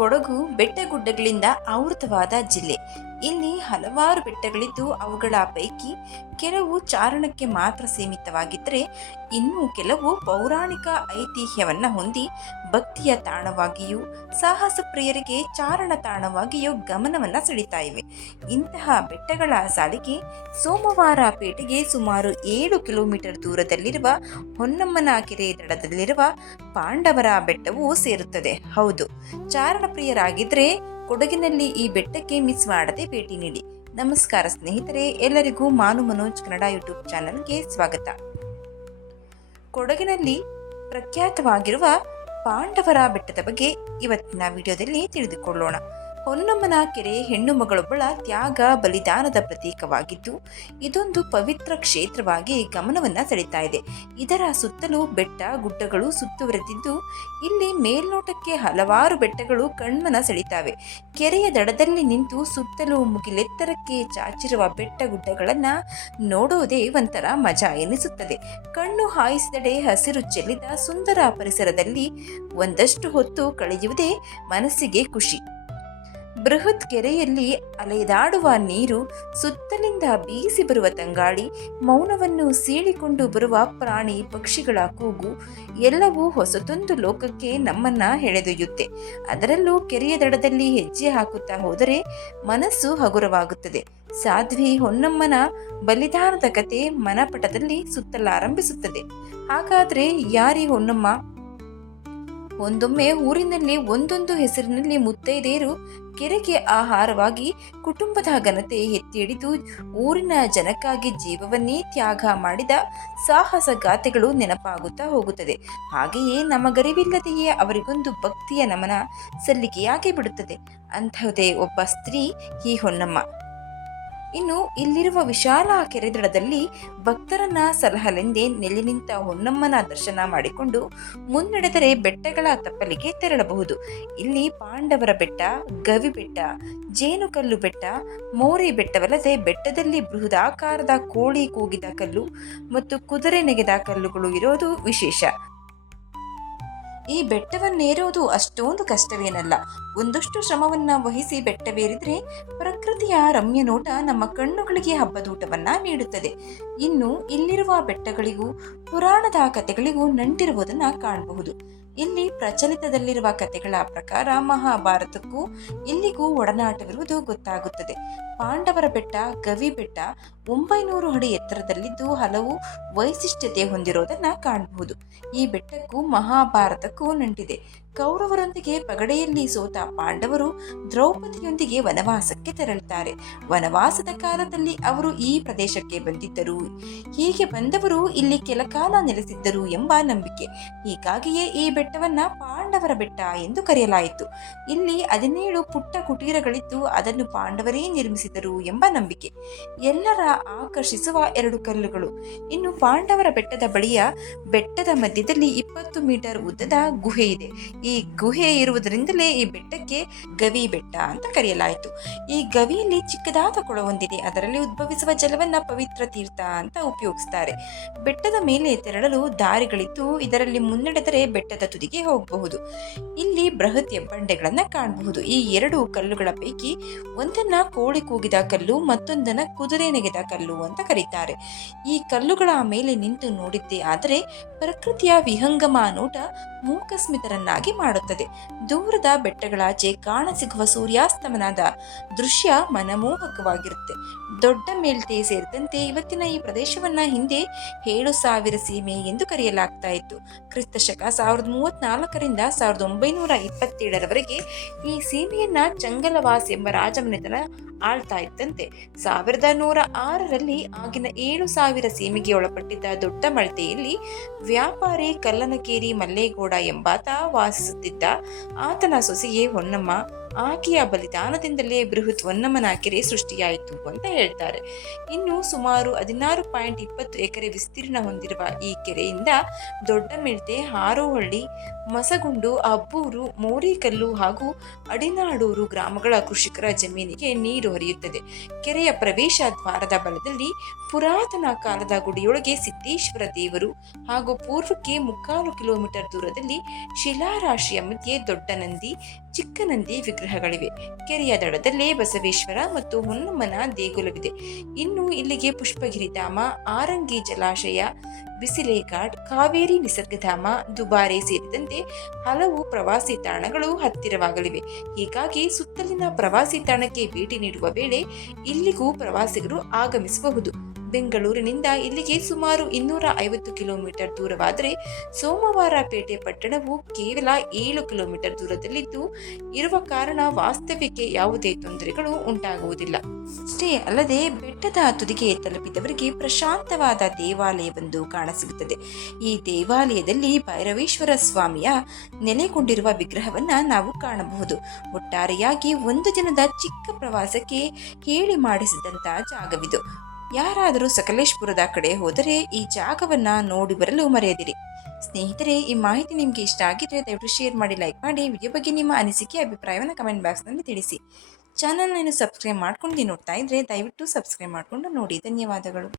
ಕೊಡಗು ಬೆಟ್ಟಗುಡ್ಡಗಳಿಂದ ಆವೃತವಾದ ಜಿಲ್ಲೆ. ಇಲ್ಲಿ ಹಲವಾರು ಬೆಟ್ಟಗಳಿದ್ದು ಅವುಗಳ ಪೈಕಿ ಕೆಲವು ಚಾರಣಕ್ಕೆ ಮಾತ್ರ ಸೀಮಿತವಾಗಿದ್ದರೆ ಇನ್ನು ಕೆಲವು ಪೌರಾಣಿಕ ಐತಿಹ್ಯವನ್ನ ಹೊಂದಿ ಭಕ್ತಿಯ ತಾಣವಾಗಿಯೂ ಸಾಹಸ ಪ್ರಿಯರಿಗೆ ಚಾರಣ ತಾಣವಾಗಿಯೂ ಗಮನವನ್ನ ಸೆಳೀತಾ ಇವೆ. ಇಂತಹ ಬೆಟ್ಟಗಳ ಸಾಲಿಗೆ ಸೋಮವಾರ ಪೇಟೆಗೆ ಸುಮಾರು 7 ಕಿಲೋಮೀಟರ್ ದೂರದಲ್ಲಿರುವ ಹೊನ್ನಮ್ಮನ ಕೆರೆ ದಡದಲ್ಲಿರುವ ಪಾಂಡವರ ಬೆಟ್ಟವು ಸೇರುತ್ತದೆ. ಹೌದು, ಚಾರಣ ಪ್ರಿಯರಾಗಿದ್ರೆ ಕೊಡಗಿನಲ್ಲಿ ಈ ಬೆಟ್ಟಕ್ಕೆ ಮಿಸ್ ಮಾಡದೆ ಭೇಟಿ ನೀಡಿ. ನಮಸ್ಕಾರ ಸ್ನೇಹಿತರೆ, ಎಲ್ಲರಿಗೂ ಮಾನು ಮನೋಜ್ ಕನ್ನಡ ಯೂಟ್ಯೂಬ್ ಚಾನಲ್ಗೆ ಸ್ವಾಗತ. ಕೊಡಗಿನಲ್ಲಿ ಪ್ರಖ್ಯಾತವಾಗಿರುವ ಪಾಂಡವರ ಬೆಟ್ಟದ ಬಗ್ಗೆ ಇವತ್ತಿನ ವಿಡಿಯೋದಲ್ಲಿ ತಿಳಿದುಕೊಳ್ಳೋಣ. ಹೊನ್ನಮ್ಮನ ಕೆರೆ ಹೆಣ್ಣು ಮಗಳೊಬ್ಬಳ ತ್ಯಾಗ ಬಲಿದಾನದ ಪ್ರತೀಕವಾಗಿದ್ದು ಇದೊಂದು ಪವಿತ್ರ ಕ್ಷೇತ್ರವಾಗಿ ಗಮನವನ್ನ ಸೆಳೀತಾ ಇದೆ. ಇದರ ಸುತ್ತಲೂ ಬೆಟ್ಟ ಗುಡ್ಡಗಳು ಸುತ್ತುವರೆದಿದ್ದು ಇಲ್ಲಿ ಮೇಲ್ನೋಟಕ್ಕೆ ಹಲವಾರು ಬೆಟ್ಟಗಳು ಕಣ್ಮನ ಸೆಳೀತಾವೆ. ಕೆರೆಯ ದಡದಲ್ಲಿ ನಿಂತು ಸುತ್ತಲೂ ಮುಗಿಲೆತ್ತರಕ್ಕೆ ಚಾಚಿರುವ ಬೆಟ್ಟ ಗುಡ್ಡಗಳನ್ನ ನೋಡೋದೇ ಒಂಥರ ಮಜಾ ಎನಿಸುತ್ತದೆ. ಕಣ್ಣು ಹಾಯಿಸಿದಡೆ ಹಸಿರು ಚೆಲ್ಲಿದ ಸುಂದರ ಪರಿಸರದಲ್ಲಿ ಒಂದಷ್ಟು ಹೊತ್ತು ಕಳೆಯುವುದೇ ಮನಸ್ಸಿಗೆ ಖುಷಿ. ಬೃಹತ್ ಕೆರೆಯಲ್ಲಿ ಅಲೆದಾಡುವ ನೀರು, ಸುತ್ತಲಿಂದ ಬೀಸಿ ಬರುವ ತಂಗಾಳಿ, ಮೌನವನ್ನು ಸೀಳಿಕೊಂಡು ಬರುವ ಪ್ರಾಣಿ ಪಕ್ಷಿಗಳ ಕೂಗು ಎಲ್ಲವೂ ಹೊಸತೊಂದು ಲೋಕಕ್ಕೆ ನಮ್ಮನ್ನ ಎಳೆದೊಯ್ಯುತ್ತೆ. ಅದರಲ್ಲೂ ಕೆರೆಯ ದಡದಲ್ಲಿ ಹೆಜ್ಜೆ ಹಾಕುತ್ತಾ ಹೋದರೆ ಮನಸ್ಸು ಹಗುರವಾಗುತ್ತದೆ. ಸಾಧ್ವಿ ಹೊನ್ನಮ್ಮನ ಬಲಿದಾನದ ಕತೆ ಮನಪಟದಲ್ಲಿ ಸುತ್ತಲಾರಂಭಿಸುತ್ತದೆ. ಹಾಗಾದ್ರೆ ಯಾರಿ ಹೊನ್ನಮ್ಮ? ಒಂದೊಮ್ಮೆ ಊರಿನಲ್ಲಿ ಒಂದೊಂದು ಹೆಸರಿನಲ್ಲಿ ಮುತ್ತೈದೆಯರು ಕೆರೆಗೆ ಆಹಾರವಾಗಿ ಕುಟುಂಬದ ಘನತೆ ಎತ್ತಿ ಹಿಡಿದು ಊರಿನ ಜನಕ್ಕಾಗಿ ಜೀವವನ್ನೇ ತ್ಯಾಗ ಮಾಡಿದ ಸಾಹಸ ಗಾಥೆಗಳು ನೆನಪಾಗುತ್ತಾ ಹೋಗುತ್ತದೆ. ಹಾಗೆಯೇ ನಮಗರಿವಿಲ್ಲದೆಯೇ ಅವರಿಗೊಂದು ಭಕ್ತಿಯ ನಮನ ಸಲ್ಲಿಕೆಯಾಗಿ ಬಿಡುತ್ತದೆ. ಅಂತಹದೇ ಒಬ್ಬ ಸ್ತ್ರೀ ಈ ಹೊನ್ನಮ್ಮ. ಇನ್ನು ಇಲ್ಲಿರುವ ವಿಶಾಲ ಕೆರೆದಡದಲ್ಲಿ ಭಕ್ತರನ್ನ ಸಲಹಲೆಂದೇ ನೆಲೆ ನಿಂತ ಹೊನ್ನಮ್ಮನ ದರ್ಶನ ಮಾಡಿಕೊಂಡು ಮುನ್ನಡೆದರೆ ಬೆಟ್ಟಗಳ ತಪ್ಪಲಿಗೆ ತೆರಳಬಹುದು. ಇಲ್ಲಿ ಪಾಂಡವರ ಬೆಟ್ಟ, ಗವಿ ಬೆಟ್ಟ, ಜೇನುಕಲ್ಲು ಬೆಟ್ಟ, ಮೋರಿ ಬೆಟ್ಟವಲ್ಲದೆ ಬೆಟ್ಟದಲ್ಲಿ ಬೃಹದಾಕಾರದ ಕೋಳಿ ಕೂಗಿದ ಕಲ್ಲು ಮತ್ತು ಕುದುರೆ ನೆಗೆದ ಕಲ್ಲುಗಳು ಇರೋದು ವಿಶೇಷ. ಈ ಬೆಟ್ಟವನ್ನೇರೋದು ಅಷ್ಟೊಂದು ಕಷ್ಟವೇನಲ್ಲ. ಒಂದಷ್ಟು ಶ್ರಮವನ್ನ ವಹಿಸಿ ಬೆಟ್ಟವೇರಿದ್ರೆ ಪ್ರಕೃತಿಯ ರಮ್ಯ ನೋಟ ನಮ್ಮ ಕಣ್ಣುಗಳಿಗೆ ಹಬ್ಬದೂಟವನ್ನ ನೀಡುತ್ತದೆ. ಇನ್ನು ಇಲ್ಲಿರುವ ಬೆಟ್ಟಗಳಿಗೂ ಪುರಾಣದ ಕಥೆಗಳಿಗೂ ನಂಟಿರುವುದನ್ನ ಕಾಣಬಹುದು. ಇಲ್ಲಿ ಪ್ರಚಲಿತದಲ್ಲಿರುವ ಕಥೆಗಳ ಪ್ರಕಾರ ಮಹಾಭಾರತಕ್ಕೂ ಇಲ್ಲಿಗೂ ಒಡನಾಟವಿರುವುದು ಗೊತ್ತಾಗುತ್ತದೆ. ಪಾಂಡವರ ಬೆಟ್ಟ, ಗವಿ ಬೆಟ್ಟ 900 ಅಡಿ ಎತ್ತರದಲ್ಲಿದ್ದು ಹಲವು ವೈಶಿಷ್ಟ್ಯತೆ ಹೊಂದಿರೋದನ್ನ ಕಾಣಬಹುದು. ಈ ಬೆಟ್ಟಕ್ಕೂ ಮಹಾಭಾರತಕ್ಕೂ ನಂಟಿದೆ. ಕೌರವರೊಂದಿಗೆ ಪಗಡೆಯಲ್ಲಿ ಸೋತ ಪಾಂಡವರು ದ್ರೌಪದಿಯೊಂದಿಗೆ ವನವಾಸಕ್ಕೆ ತೆರಳುತ್ತಾರೆ. ವನವಾಸದ ಕಾಲದಲ್ಲಿ ಅವರು ಈ ಪ್ರದೇಶಕ್ಕೆ ಬಂದಿದ್ದರು. ಹೀಗೆ ಬಂದವರು ಇಲ್ಲಿ ಕೆಲ ಕಾಲ ನೆಲೆಸಿದ್ದರು ಎಂಬ ನಂಬಿಕೆ. ಹೀಗಾಗಿಯೇ ಈ ಬೆಟ್ಟವನ್ನ ಪಾಂಡವರ ಬೆಟ್ಟ ಎಂದು ಕರೆಯಲಾಯಿತು. ಇಲ್ಲಿ 17 ಪುಟ್ಟ ಕುಟೀರಗಳಿದ್ದು ಅದನ್ನು ಪಾಂಡವರೇ ನಿರ್ಮಿಸಿದರು ಎಂಬ ನಂಬಿಕೆ. ಎಲ್ಲರ ಆಕರ್ಷಿಸುವ 2 ಕಲ್ಲುಗಳು. ಇನ್ನು ಪಾಂಡವರ ಬೆಟ್ಟದ ಬಳಿಯ ಬೆಟ್ಟದ ಮಧ್ಯದಲ್ಲಿ 20 ಮೀಟರ್ ಉದ್ದದ ಗುಹೆ ಇದೆ. ಈ ಗುಹೆ ಇರುವುದರಿಂದಲೇ ಈ ಬೆಟ್ಟಕ್ಕೆ ಗವಿ ಬೆಟ್ಟ ಅಂತ ಕರೆಯಲಾಯಿತು. ಈ ಗವಿಯಲ್ಲಿ ಚಿಕ್ಕದಾದ ಕೊಳವೊಂದಿದೆ. ಅದರಲ್ಲಿ ಉದ್ಭವಿಸುವ ಜಲವನ್ನ ಪವಿತ್ರ ತೀರ್ಥ ಅಂತ ಉಪಯೋಗಿಸ್ತಾರೆ. ಬೆಟ್ಟದ ಮೇಲೆ ತೆರಳಲು ದಾರಿಗಳಿದ್ದು ಇದರಲ್ಲಿ ಮುನ್ನಡೆದರೆ ಬೆಟ್ಟದ ತುದಿಗೆ ಹೋಗಬಹುದು. ಇಲ್ಲಿ ಬೃಹತ್ ಹೆಬ್ಬಂಡೆಗಳನ್ನ ಕಾಣಬಹುದು. ಈ 2 ಕಲ್ಲುಗಳ ಪೈಕಿ ಒಂದನ್ನ ಕೋಳಿ ಕೂಗಿದ ಕಲ್ಲು, ಮತ್ತೊಂದನ್ನ ಕುದುರೆ ನೆಗೆದ ಕಲ್ಲು ಅಂತ ಕರೀತಾರೆ. ಈ ಕಲ್ಲುಗಳ ಮೇಲೆ ನಿಂತು ನೋಡಿದ್ದೇ ಆದರೆ ಪ್ರಕೃತಿಯ ವಿಹಂಗಮ ನೋಟ ಮೂಕಸ್ಮಿತರನ್ನಾಗಿ ಮಾಡುತ್ತದೆ. ದೂರದ ಬೆಟ್ಟಗಳಾಚೆ ಕಾಣಸಿಗುವ ಸೂರ್ಯಾಸ್ತಮನದ ದೃಶ್ಯ ಮನಮೋಹಕವಾಗಿರುತ್ತೆ. ದೊಡ್ಡ ಮೇಲ್ತೆ ಸೇರಿದಂತೆ ಇವತ್ತಿನ ಈ ಪ್ರದೇಶವನ್ನ ಹಿಂದೆ 7000 ಸೀಮೆ ಎಂದು ಕರೆಯಲಾಗ್ತಾ ಇತ್ತು. ಕ್ರಿಸ್ತಶಕ 1034ರಿಂದ 1927ರವರೆಗೆ ಈ ಸೀಮೆಯನ್ನ ಚಂಗಲವಾಸ್ ಎಂಬ ರಾಜಮನೆತನ ಆಳ್ತಾ ಇತ್ತಂತೆ. 1106ರಲ್ಲಿ ಆಗಿನ 7000 ಸೀಮೆಗೆ ಒಳಪಟ್ಟಿದ್ದ ದೊಡ್ಡ ಮಳ್ತೆಯಲ್ಲಿ ವ್ಯಾಪಾರಿ ಕಲ್ಲನಕೇರಿ ಮಲ್ಲೇಗೌಡ ಎಂಬಾತ ವಾಸಿಸುತ್ತಿದ್ದ. ಆತನ ಸೊಸೆಯೇ ಹೊನ್ನಮ್ಮ. ಆಕೆಯ ಬಲಿದಾನದಿಂದಲೇ ಬೃಹತ್ ಹೊನ್ನಮ್ಮನ ಕೆರೆ ಸೃಷ್ಟಿಯಾಯಿತು ಅಂತ ಹೇಳ್ತಾರೆ. ಇನ್ನು ಸುಮಾರು 16.20 ಎಕರೆ ವಿಸ್ತೀರ್ಣ ಹೊಂದಿರುವ ಈ ಕೆರೆಯಿಂದ ದೊಡ್ಡಮಿಳ್ತೆ, ಹಾರೋಹಳ್ಳಿ, ಮಸಗುಂಡು, ಅಬ್ಬೂರು, ಮೋರಿಕಲ್ಲು ಹಾಗೂ ಅಡಿನಾಡೂರು ಗ್ರಾಮಗಳ ಕೃಷಿಕರ ಜಮೀನಿಗೆ ನೀರು ಹರಿಯುತ್ತದೆ. ಕೆರೆಯ ಪ್ರವೇಶ ದ್ವಾರದ ಬಲದಲ್ಲಿ ಪುರಾತನ ಕಾಲದ ಗುಡಿಯೊಳಗೆ ಸಿದ್ದೇಶ್ವರ ದೇವರು ಹಾಗೂ ಪೂರ್ವಕ್ಕೆ 3/4 ಕಿಲೋಮೀಟರ್ ದೂರದಲ್ಲಿ ಶಿಲಾರಾಶಿಯ ಮಧ್ಯೆ ದೊಡ್ಡ ನಂದಿ, ಚಿಕ್ಕ ನಂದಿ ವಿಗ್ರಹಗಳಿವೆ. ಕೆರೆಯ ದಡದಲ್ಲೇ ಬಸವೇಶ್ವರ ಮತ್ತು ಹೊನ್ನಮ್ಮನ ದೇಗುಲವಿದೆ. ಇನ್ನು ಇಲ್ಲಿಗೆ ಪುಷ್ಪಗಿರಿ ಧಾಮ, ಆರಂಗಿ ಜಲಾಶಯ, ಬಿಸಿಲೆ ಘಾಟ್, ಕಾವೇರಿ ನಿಸರ್ಗಧಾಮ, ದುಬಾರೆ ಸೇರಿದಂತೆ ಹಲವು ಪ್ರವಾಸಿ ತಾಣಗಳು ಹತ್ತಿರವಾಗಲಿವೆ. ಹೀಗಾಗಿ ಸುತ್ತಲಿನ ಪ್ರವಾಸಿ ತಾಣಕ್ಕೆ ಭೇಟಿ ನೀಡುವ ವೇಳೆ ಇಲ್ಲಿಗೂ ಪ್ರವಾಸಿಗರು ಆಗಮಿಸಬಹುದು. ಬೆಂಗಳೂರಿನಿಂದ ಇಲ್ಲಿಗೆ ಸುಮಾರು 250 ಕಿಲೋಮೀಟರ್ ದೂರವಾದರೆ ಸೋಮವಾರಪೇಟೆ ಪಟ್ಟಣವು ಕೇವಲ 7 ಕಿಲೋಮೀಟರ್ ದೂರದಲ್ಲಿದ್ದು ಇರುವ ಕಾರಣ ವಾಸ್ತವ್ಯಕ್ಕೆ ಯಾವುದೇ ತೊಂದರೆಗಳು ಉಂಟಾಗುವುದಿಲ್ಲ. ಅಷ್ಟೇ ಅಲ್ಲದೆ ಬೆಟ್ಟದ ತುದಿಗೆ ತಲುಪಿದವರಿಗೆ ಪ್ರಶಾಂತವಾದ ದೇವಾಲಯವೊಂದು ಕಾಣಸಿಗುತ್ತದೆ. ಈ ದೇವಾಲಯದಲ್ಲಿ ಭೈರವೇಶ್ವರ ಸ್ವಾಮಿಯ ನೆಲೆಗೊಂಡಿರುವ ವಿಗ್ರಹವನ್ನ ನಾವು ಕಾಣಬಹುದು. ಒಟ್ಟಾರೆಯಾಗಿ ಒಂದು ದಿನದ ಚಿಕ್ಕ ಪ್ರವಾಸಕ್ಕೆ ಹೇಳಿ ಮಾಡಿಸಿದಂತಹ ಜಾಗವಿದು. ಯಾರಾದರೂ ಸಕಲೇಶ್ಪುರದ ಕಡೆ ಹೋದರೆ ಈ ಜಾಗವನ್ನ ನೋಡಿ ಬರಲು ಮರೆಯದಿರಿ. ಸ್ನೇಹಿತರೆ, ಈ ಮಾಹಿತಿ ನಿಮಗೆ ಇಷ್ಟ ಆಗಿದ್ರೆ ದಯವಿಟ್ಟು ಶೇರ್ ಮಾಡಿ, ಲೈಕ್ ಮಾಡಿ. ವಿಡಿಯೋ ಬಗ್ಗೆ ನಿಮ್ಮ ಅನಿಸಿಕೆ ಅಭಿಪ್ರಾಯವನ್ನು ಕಮೆಂಟ್ ಬಾಕ್ಸ್ನಲ್ಲಿ ತಿಳಿಸಿ. ಚಾನಲ್ನ ಸಬ್ಸ್ಕ್ರೈಬ್ ಮಾಡ್ಕೊಂಡು ನೋಡ್ತಾ ಇದ್ರೆ ದಯವಿಟ್ಟು ಸಬ್ಸ್ಕ್ರೈಬ್ ಮಾಡಿಕೊಂಡು ನೋಡಿ. ಧನ್ಯವಾದಗಳು.